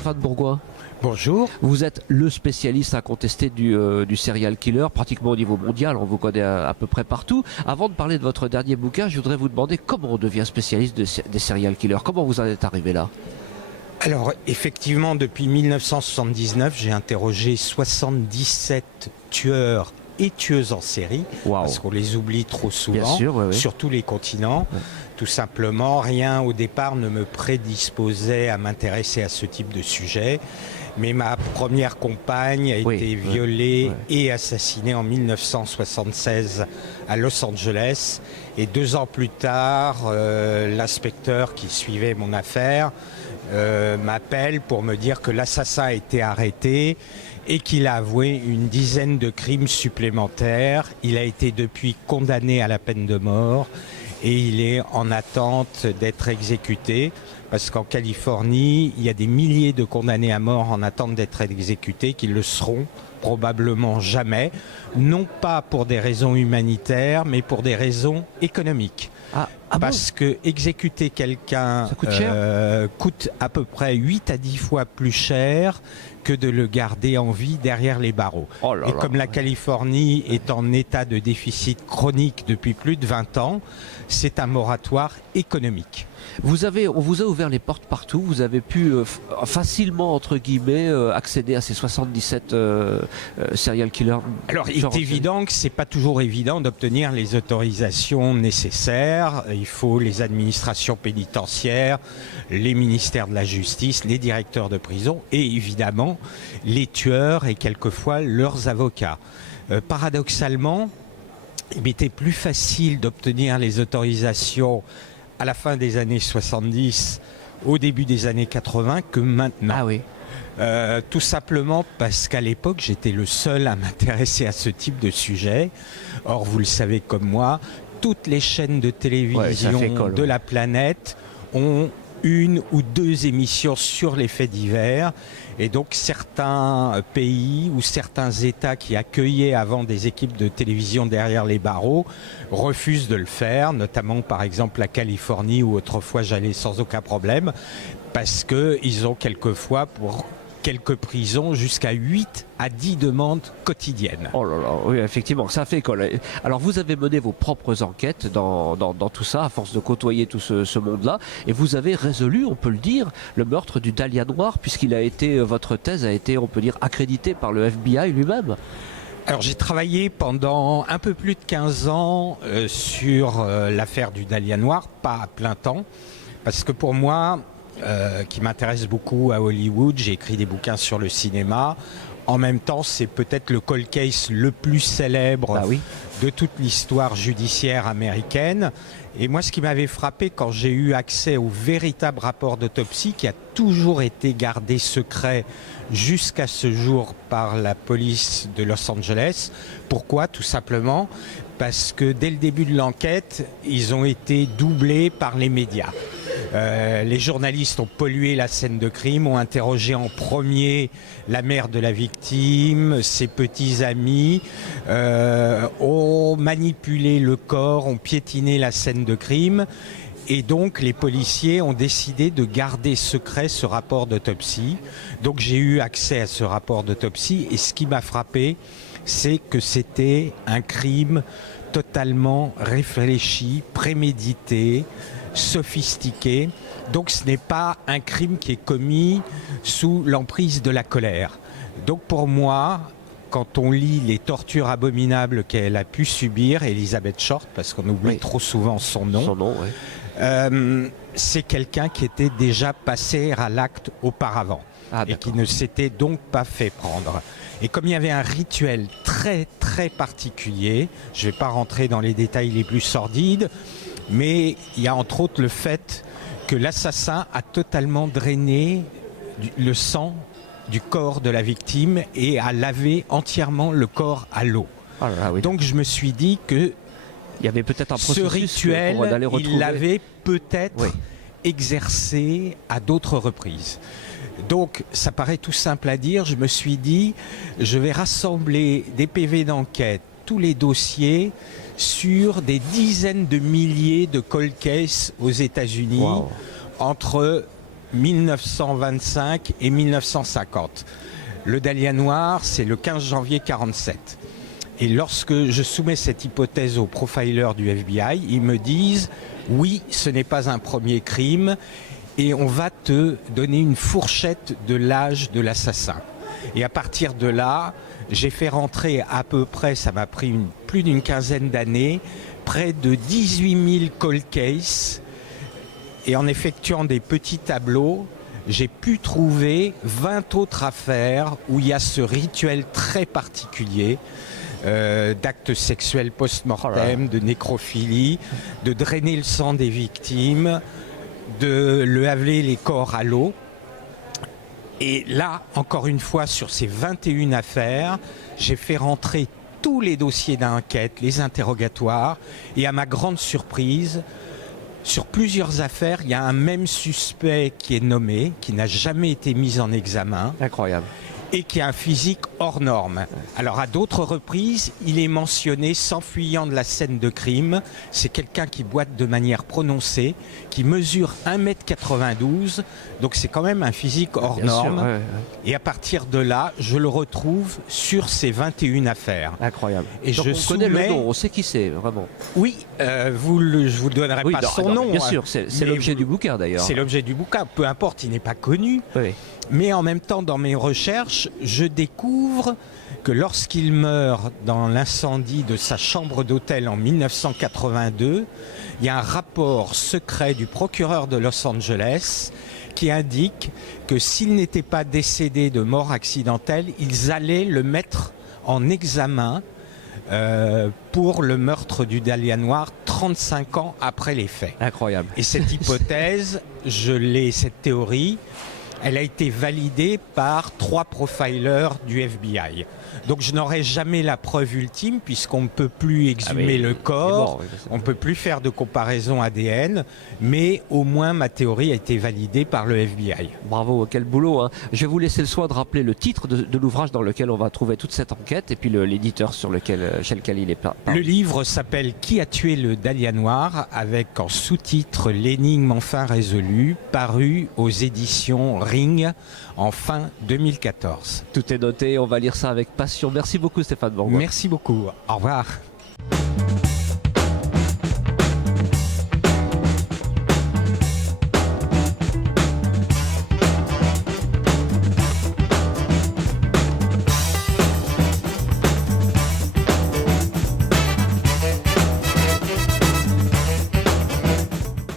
Stéphane Bourgoin. Bonjour. Vous êtes le spécialiste incontesté du serial killer, pratiquement au niveau mondial, on vous connaît à peu près partout. Avant de parler de votre dernier bouquin, je voudrais vous demander comment on devient spécialiste des serial killers. Comment vous en êtes arrivé là? Alors effectivement, depuis 1979, j'ai interrogé 77 tueurs et tueuses en série, parce qu'on les oublie trop souvent, bien sûr, oui. sur tous les continents. Ouais. Tout simplement, rien au départ ne me prédisposait à m'intéresser à ce type de sujet. Mais ma première compagne a été violée et assassinée en 1976 à Los Angeles. Et 2 ans plus tard, l'inspecteur qui suivait mon affaire m'appelle pour me dire que l'assassin a été arrêté et qu'il a avoué une dizaine de crimes supplémentaires. Il a été depuis condamné à la peine de mort et il est en attente d'être exécuté. Parce qu'en Californie, il y a des milliers de condamnés à mort en attente d'être exécutés qui le seront probablement jamais, non pas pour des raisons humanitaires, mais pour des raisons économiques. Parce que exécuter quelqu'un coûte à peu près 8 à 10 fois plus cher que de le garder en vie derrière les barreaux. Et comme la Californie est en état de déficit chronique depuis plus de 20 ans, c'est un moratoire économique. On vous a ouvert les portes partout, vous avez pu facilement, entre guillemets, accéder à ces 77 serial killers. Alors il est évident que c'est pas toujours évident d'obtenir les autorisations nécessaires. Il faut les administrations pénitentiaires, les ministères de la justice, les directeurs de prison et évidemment les tueurs et quelquefois leurs avocats. Paradoxalement, il m'était plus facile d'obtenir les autorisations à la fin des années 70, au début des années 80 que maintenant. Ah oui. Tout simplement parce qu'à l'époque, j'étais le seul à m'intéresser à ce type de sujet. Or, vous le savez comme moi, toutes les chaînes de télévision de la planète ont 1 ou 2 émissions sur les faits divers. Et donc certains pays ou certains États qui accueillaient avant des équipes de télévision derrière les barreaux refusent de le faire, notamment par exemple la Californie où autrefois j'allais sans aucun problème, parce qu'ils ont quelquefois pour quelques prisons jusqu'à 8 à 10 demandes quotidiennes. Oh là là, oui, effectivement, ça fait école. Alors vous avez mené vos propres enquêtes dans tout ça, à force de côtoyer tout ce monde-là, et vous avez résolu, on peut le dire, le meurtre du Dahlia noir, puisqu'il a été, votre thèse a été, on peut dire, accréditée par le FBI lui-même. Alors j'ai travaillé pendant un peu plus de 15 ans sur l'affaire du Dahlia noir, pas à plein temps, parce que pour moi, qui m'intéresse beaucoup à Hollywood, j'ai écrit des bouquins sur le cinéma. En même temps, c'est peut-être le cold case le plus célèbre de toute l'histoire judiciaire américaine. Et moi, ce qui m'avait frappé quand j'ai eu accès au véritable rapport d'autopsie, qui a toujours été gardé secret jusqu'à ce jour par la police de Los Angeles. Pourquoi? Tout simplement parce que dès le début de l'enquête, ils ont été doublés par les médias. Les journalistes ont pollué la scène de crime, ont interrogé en premier la mère de la victime, ses petits amis, ont manipulé le corps, ont piétiné la scène de crime. Et donc les policiers ont décidé de garder secret ce rapport d'autopsie. Donc j'ai eu accès à ce rapport d'autopsie et ce qui m'a frappé, c'est que c'était un crime totalement réfléchi, prémédité, sophistiqué. Donc ce n'est pas un crime qui est commis sous l'emprise de la colère. Donc pour moi, quand on lit les tortures abominables qu'elle a pu subir, Elizabeth Short, parce qu'on oublie trop souvent son nom, c'est quelqu'un qui était déjà passé à l'acte auparavant et qui ne s'était donc pas fait prendre. Et comme il y avait un rituel très très particulier, je ne vais pas rentrer dans les détails les plus sordides, mais il y a entre autres le fait que l'assassin a totalement drainé le sang du corps de la victime et a lavé entièrement le corps à l'eau. Donc je me suis dit que il y avait peut-être un ce rituel, il l'avait peut-être exercé à d'autres reprises. Donc ça paraît tout simple à dire, je me suis dit, je vais rassembler des PV d'enquête, tous les dossiers sur des dizaines de milliers de cold cases aux États-Unis entre 1925 et 1950. Le Dahlia noir, c'est le 15 janvier 1947. Et lorsque je soumets cette hypothèse aux profilers du FBI, ils me disent « Oui, ce n'est pas un premier crime et on va te donner une fourchette de l'âge de l'assassin. » Et à partir de là, j'ai fait rentrer à peu près, ça m'a pris plus d'une quinzaine d'années, près de 18 000 cold cases. Et en effectuant des petits tableaux, j'ai pu trouver 20 autres affaires où il y a ce rituel très particulier d'actes sexuels post-mortem, de nécrophilie, de drainer le sang des victimes, de laver les corps à l'eau. Et là, encore une fois, sur ces 21 affaires, j'ai fait rentrer tous les dossiers d'enquête, les interrogatoires, et à ma grande surprise, sur plusieurs affaires, il y a un même suspect qui est nommé, qui n'a jamais été mis en examen. Incroyable. Et qui a un physique hors norme. Alors à d'autres reprises, il est mentionné s'enfuyant de la scène de crime. C'est quelqu'un qui boite de manière prononcée, qui mesure 1,92 m, donc c'est quand même un physique hors norme. Sûr, ouais. Et à partir de là, je le retrouve sur ces 21 affaires. Incroyable. Et donc on connaît le nom, on sait qui c'est, vraiment. Oui, je vous donnerai pas son nom. Bien sûr, c'est l'objet du bouquin d'ailleurs. C'est l'objet du bouquin, peu importe, il n'est pas connu. Oui. Mais en même temps, dans mes recherches, je découvre que lorsqu'il meurt dans l'incendie de sa chambre d'hôtel en 1982, il y a un rapport secret du procureur de Los Angeles qui indique que s'il n'était pas décédé de mort accidentelle, ils allaient le mettre en examen pour le meurtre du Dahlia noir 35 ans après les faits. Incroyable. Et cette hypothèse, cette théorie, elle a été validée par 3 profilers du FBI. Donc je n'aurai jamais la preuve ultime puisqu'on ne peut plus exhumer le corps, on ne peut plus faire de comparaison ADN, mais au moins ma théorie a été validée par le FBI. Bravo, quel boulot, hein. Je vais vous laisser le soin de rappeler le titre de l'ouvrage dans lequel on va trouver toute cette enquête et puis l'éditeur chez lequel il est paru. Le livre s'appelle « Qui a tué le Dahlia noir ?» avec en sous-titre « L'énigme enfin résolue », paru aux éditions Ring en fin 2014. Tout est noté, on va lire ça avec passion. Merci beaucoup Stéphane Bourgoin. Merci beaucoup, au revoir.